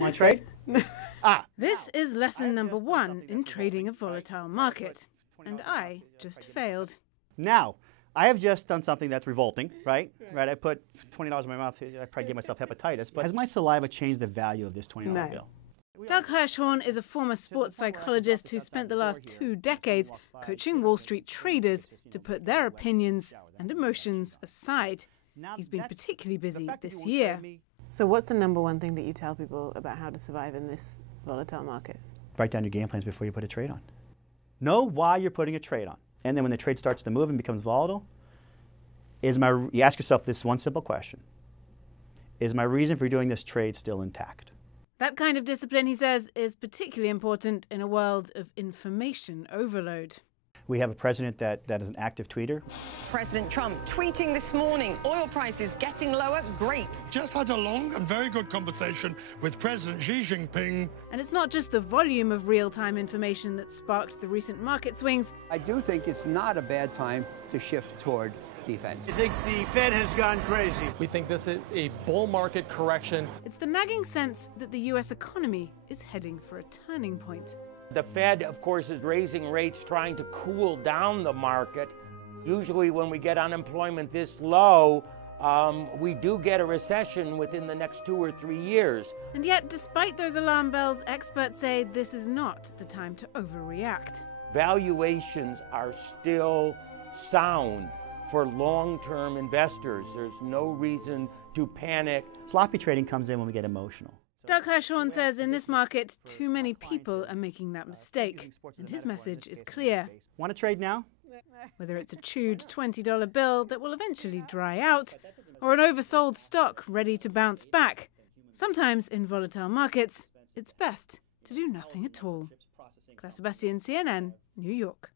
Want to trade? This is lesson number 1 in trading a volatile market. And I just failed. Now, I have just done something that's revolting, right? I put $20 in my mouth. I probably gave myself hepatitis. But has my saliva changed the value of this $20 bill? Doug Hirschhorn is a former sports psychologist who spent the last 2 decades coaching Wall Street traders to put their opinions and emotions aside. He's been particularly busy this year. So what's the number one thing that you tell people about how to survive in this volatile market? Write down your game plans before you put a trade on. Know why you're putting a trade on. And then when the trade starts to move and becomes volatile, you ask yourself this one simple question. Is my reason for doing this trade still intact? That kind of discipline, he says, is particularly important in a world of information overload. We have a president that is an active tweeter. President Trump tweeting this morning, oil prices getting lower, great. Just had a long and very good conversation with President Xi Jinping. And it's not just the volume of real-time information that sparked the recent market swings. I do think it's not a bad time to shift toward defense. I think the Fed has gone crazy. We think this is a bull market correction. It's the nagging sense that the U.S. economy is heading for a turning point. The Fed, of course, is raising rates, trying to cool down the market. Usually when we get unemployment this low, we do get a recession within the next 2 or 3 years. And yet, despite those alarm bells, experts say this is not the time to overreact. Valuations are still sound for long-term investors. There's no reason to panic. Sloppy trading comes in when we get emotional. Doug Hirschhorn says in this market, too many people are making that mistake. And his message is clear. Want to trade now? Whether it's a chewed $20 bill that will eventually dry out, or an oversold stock ready to bounce back, sometimes in volatile markets, it's best to do nothing at all. Claire Sebastian, CNN, New York.